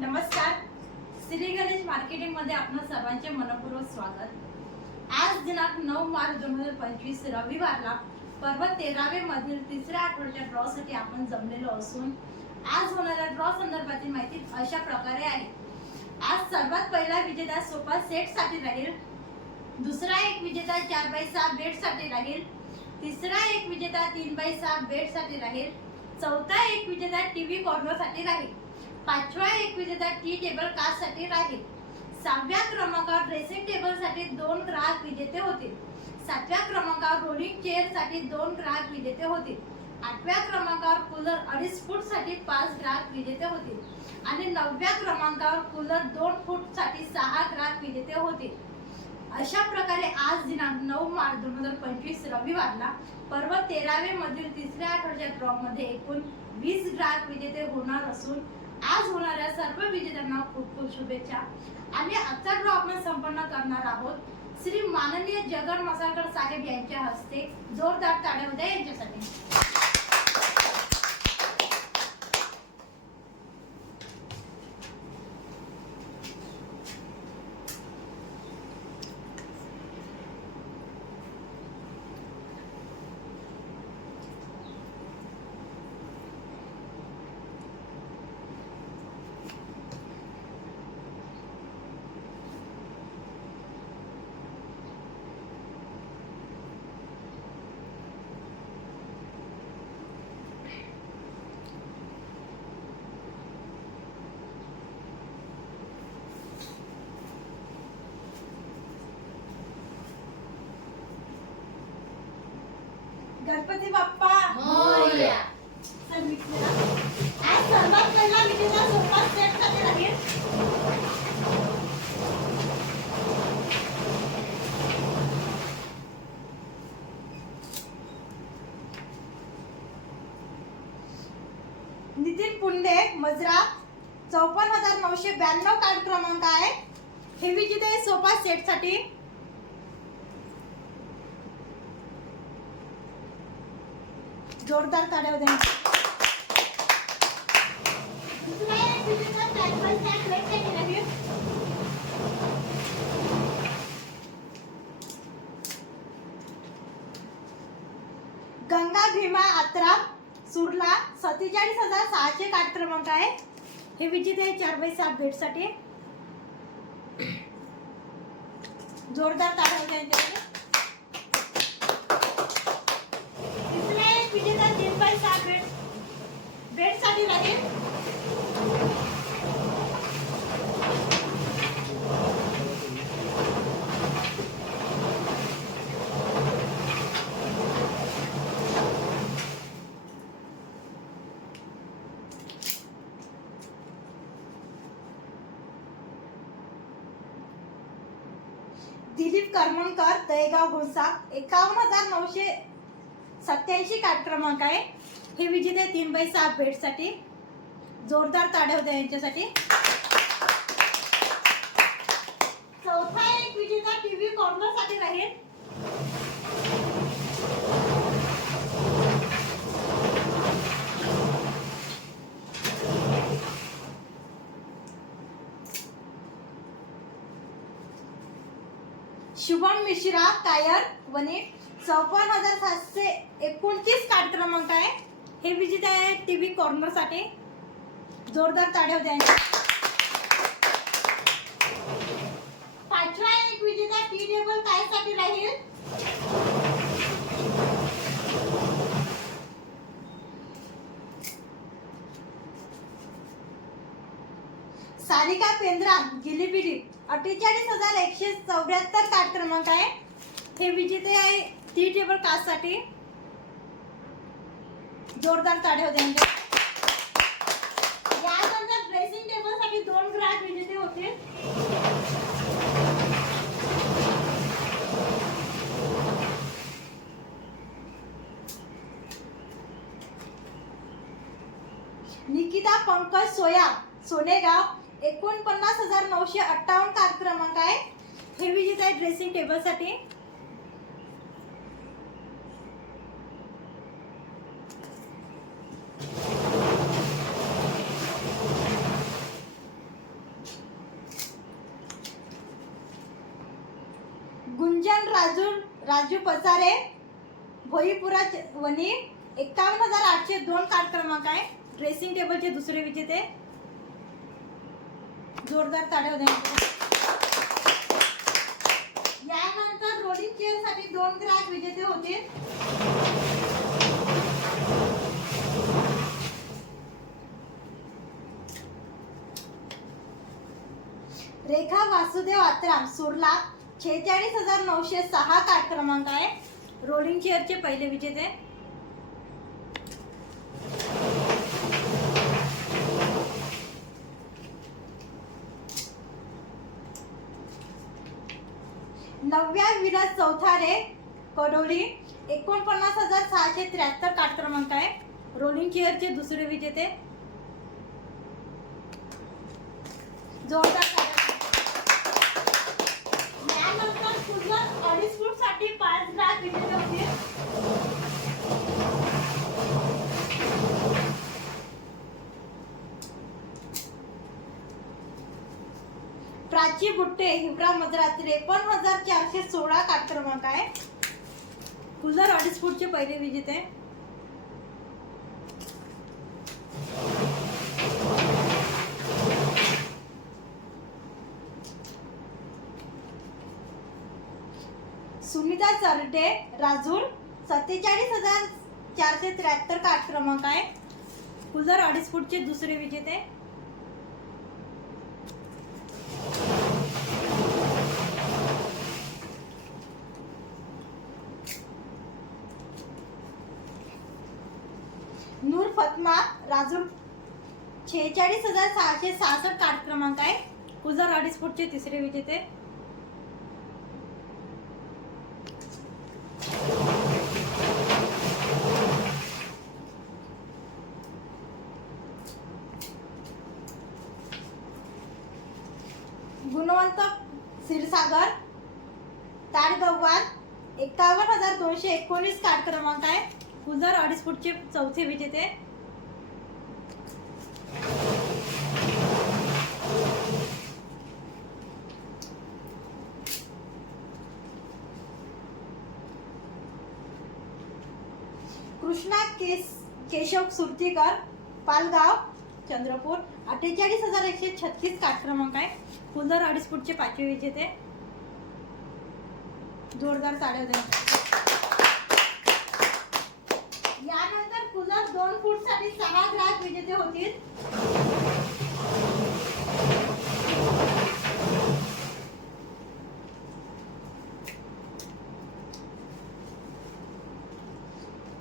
नमस्कार. श्री गणेश मार्केटिंगमध्ये आपलं सर्वांचे मनपूर्वक स्वागत. आज दिनांक नऊ मार्च दोन हजार पंचवीस रविवारला पर्व तेरावे मधील तिसऱ्या आठवड्याच्या ड्रॉ साठी आपण जमलेलो असून आज होणाऱ्या ड्रॉ संदर्भातील माहिती अशा प्रकारे आहे. आज सर्वात पहिला विजेता सोफा सेटसाठी राहील दुसरा एक विजेता चार बाय सहा बेडसाठी राहील तिसरा एक विजेता तीन बाय सहा बेडसाठी राहील चौथा एक विजेता टीव्ही कॉर्नरसाठी राहील पाचवा एक विजेता टी टेबल कास्टसाठी राहील. सहाव्या क्रमांकावर ड्रेसिंग टेबलसाठी दोन ग्राहक विजेते होतील. सातव्या क्रमांकावर रोलिंग चेअरसाठी दोन ग्राहक विजेते होतील. आठव्या क्रमांकावर कूलर अडीच फूटसाठी पाच ग्राहक विजेते होतील. आणि नवव्या क्रमांकावर कूलर दोन फूटसाठी सहा ग्राहक विजेते होतील. अशा प्रकारे आज दिनांक नऊ मार्च दोन हजार पंचवीस रविवारला पर्व तेरावे मधील तिसऱ्या आठवड्याच्या ड्रॉ मध्ये एकूण वीस ग्राहक विजेते होणार असून आज होणाऱ्या सर्व विजेत्यांना खूप खूप शुभेच्छा. आणि आजचा ड्रॉ आपण संपन्न करणार आहोत श्री माननीय जगन मसालकर साहेब यांच्या हस्ते जोरदार ताड्या उद्या यांच्यासाठी. गणपती बाप्पा मोरया. सर मिटले ना? आज सर्वात पहिला विजेता सोफा सेटसाठी राहील नितीन पुंडे मजरा चौपन्न हजार नऊशे ब्याण्णव कार्ड क्रमांक आहे हे विजेते सोफा सेटसाठी जोरदार ताळ्या द्या दुसरा एक विजेता ट्रॅक्टर सॅट रेट जोरदार राहील गंगा भीमा आत्रा सुरला सत्तेचाळीस हजार सहाशे कार्ड क्रमांक आहे. हे विजेते आहे चार बाय सात भेटसाठी. जोरदार ताळ्या द्या यांच्याकडे. तिसरा एक विजेता तीन बाय सहा बेड बेडसाठी लागेल दिलीप करमणकर दहेगाव घोसा एकावन्न हजार नऊशे सत्याऐंशी कार्ड क्रमांक आहे. हे विजेते तीन बाय सात बेडसाठी जोरदार ताड्या होत्या यांच्यासाठी. चौथा एक विजेता टी व्ही कॉर्नरसाठी राहील. शुभम मिश्रा कायर वने चौपन्न हजार सातशे एकोणतीस कार्ड क्रमांक आहे. हे विजित आहे टीव्ही व्ही कॉर्नरसाठी जोरदार ताड्या होत्या पाचवा एक विजेता टी टेबल काय साठी राहील. सारिका पेंद्रा गिलीपिडी अठ्ठेचाळीस हजार एकशे चौऱ्याहत्तर कार्ड क्रमांक आहे. हे विजेते आहे टी टेबल कास्टसाठी. जोरदार ताडे होते यांचे. ड्रेसिंग टेबलसाठी दोन ग्राहक विजेते होते. निकिता पंकज सोया सोनेगाव एकोणपन्नास हजार नऊशे अठ्ठावन्न कार क्रमांक आहे. हे विजेत आहे ड्रेसिंग टेबलसाठी गुंजन राजू राजू पसारे भोईपुरा वनी एकावन्न हजार आठशे दोन कार्ड क्रमांक आहे ड्रेसिंग टेबलचे दुसरे विजेते. जोरदार ताड्या द्या यानंतर रोलिंग चेअरसाठी दोन ग्राहक विजेते होते. रेखा वासुदेव आत्राम सुरला छेचाळीस हजार नऊशे सहा कार्ड क्रमांक आहे. रोलिंग चेअरचे पहिले विजेते. नवव्या विलास चौथारे कडोली एकोणपन्नास हजार सहाशे त्र्याहत्तर कार्ड क्रमांक आहे. रोलिंग चेअरचे दुसरे विजेते. जोरदार ताली. यानंतर अडीच फूटसाठी पाच ग्राहक विजेते होते. प्राची बुट्टे हिवरा मजरा त्रेपन्न हजार चारशे सोळा काट क्रमांक आहे. कुलर अडीच फूटचे पहिले विजेते सुनीता चरडे राजूळ सत्तेचाळीस हजार चारशे त्र्याहत्तर काट क्रमांक आहे. कुलर अडीच फूटचे दुसरे विजेते यवतमाळ राजूर छेचाळीस हजार सहाशे सहासष्ट कार्ड क्रमांक आहे. कुजर अडीच फूटचे तिसरे विजेते. गुणवंत क्षीरसागर ताडगव्हाण एकावन्न हजार दोनशे एकोणीस कार्ड क्रमांक आहे. कुजर अडीच फूटचे चौथे विजेते. केस केशव सुरतीकर पालगाव चंद्रपूर. अठ्ठेचाळीस हजार एकशे छत्तीस कार्ड क्रमांक आहे. कुलर अडीच फूटचे पाचवे विजेते. जोरदार साड्या द्या यानंतर कुलर दोन फूटसाठी सहा ग्राहक विजेते होतील.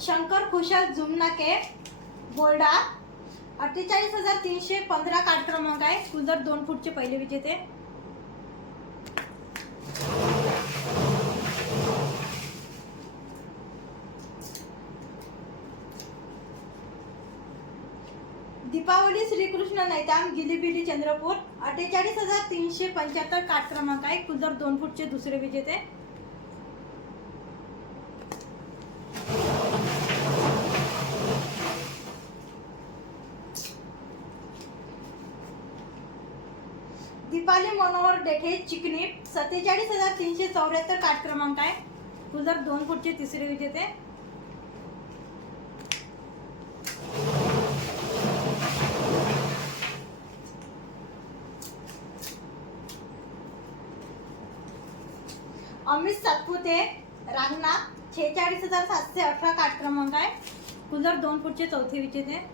शंकर खुशाल जुमनाके बोर्डा अठ्ठेचाळीस हजार तीनशे पंधरा कार्ड क्रमांक आहे. कुलर दोन फूटचे पहिले विजेते. दीपावली श्रीकृष्ण नैताम गिलीबिली चंद्रपूर अठ्ठेचाळीस हजार तीनशे पंच्याहत्तर कार्ड क्रमांक आहे. कुलर दोन फूटचे दुसरे विजेते. दीपाली मनोहर डेठे चिकणी सत्तेचाळीस हजार तीनशे चौऱ्याहत्तर कार्ड क्रमांक आहे. कुलर दोन फूटचे तिसरे विजेते. अमित सातपुते रांगनाथ छेचाळीस हजार सातशे अठरा कार्ड क्रमांक आहे. कुलर दोन पुढचे चौथे विजेते.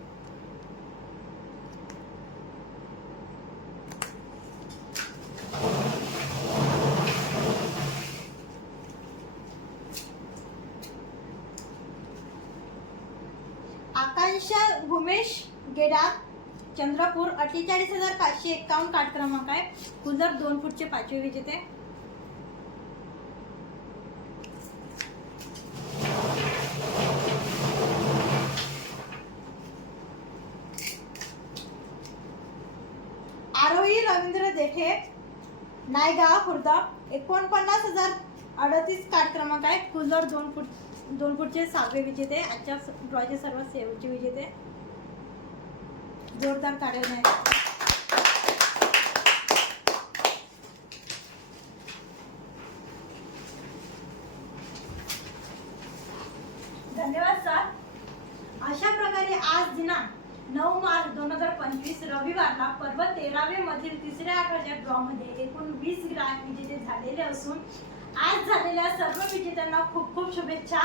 आकांक्षा भूमेश गेडा चंद्रपूर अठ्ठेचाळीस हजार पाचशे एक्कावन्न कार्ड क्रमांक आहे. कुलर दोन फूटचे पाचवे विजेते. आरोही रवींद्र देठे नायगाव खुर्द एकोणपन्नास हजार अडतीस कार्ड क्रमांक आहे. कुलर दोन फूट दोन फूटचे सहावे विजेते आजच्या ड्रॉचे सर्व शेवटचे विजेते. जोरदार ताड्या नाही धन्यवाद सर. अशा प्रकारे आज दिना नऊ मार्च दोन हजार पंचवीस रविवारला पर्व तेरावे मधील तिसऱ्या आठवड्याच्या ड्रॉमध्ये एकूण वीस ग्राहक विजेते झालेले असून आज झालेल्या सर्व विजेत्यांना खूप खूप शुभेच्छा.